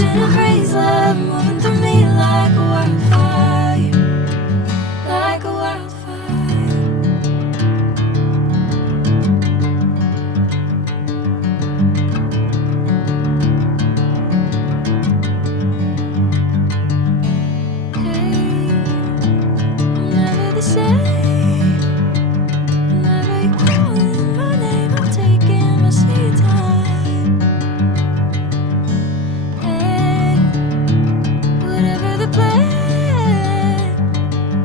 Catching a crazy love moving through me like a wildfire, like a wildfire. Hey, I'm never the same. Whenever you're calling my name, I'm taking my sweet time. Hey, whatever the plan,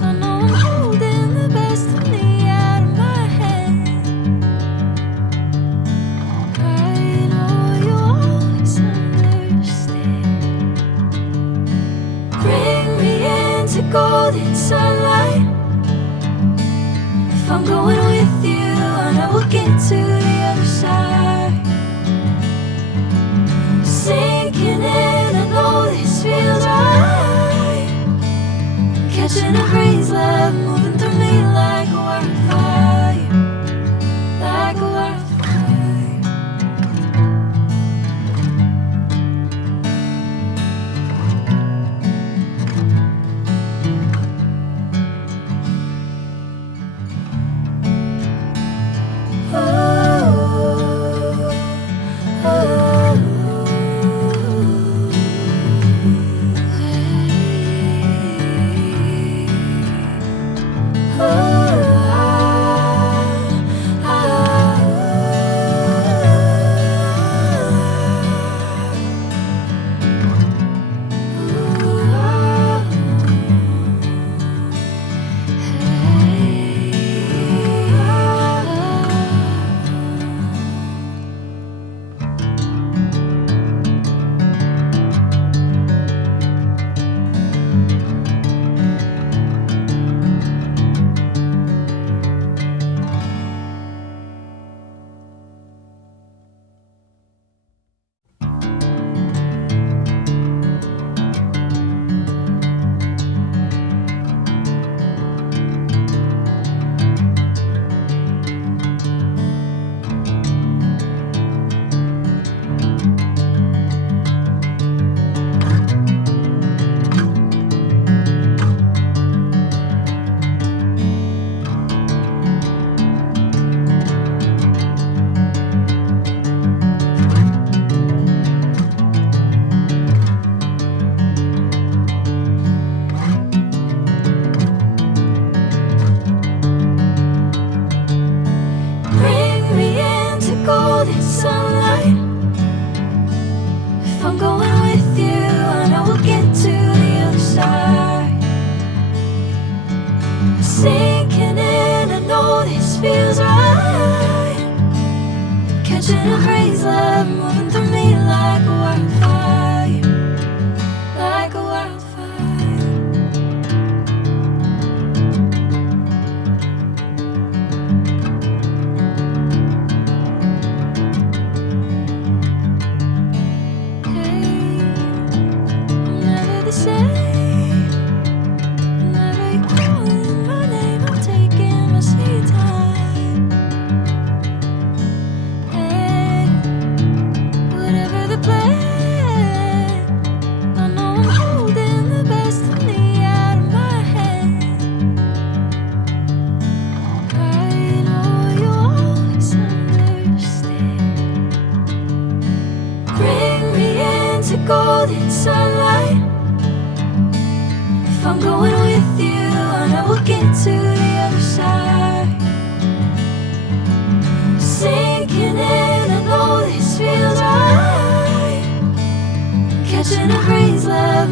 I know I'm holding the best of me out of my hand. I know you always understand. Bring me into golden sunlight. If I'm going with you, I know we'll get to the other side. Sinking in, I know this feels right. Catching a crazy love moving through me like a wildfire, like a wildfire. Bring me into golden sunlight. If I'm going with you, I know we'll get to the other side. Sinking in, I know this feels right. Catching a crazy love moving through me like a wildfire, like a wildfire. Hey, I'm never the same. Whenever you're calling my name, I'm taking my sweet time. Hey, whatever the plan, I know I'm holding the best of me out of my hand. I know you always understand. Bring me into golden sunlight. If I'm going with you, I know we'll get to the other side. Sinking in, I know this feels right. Catching a crazy love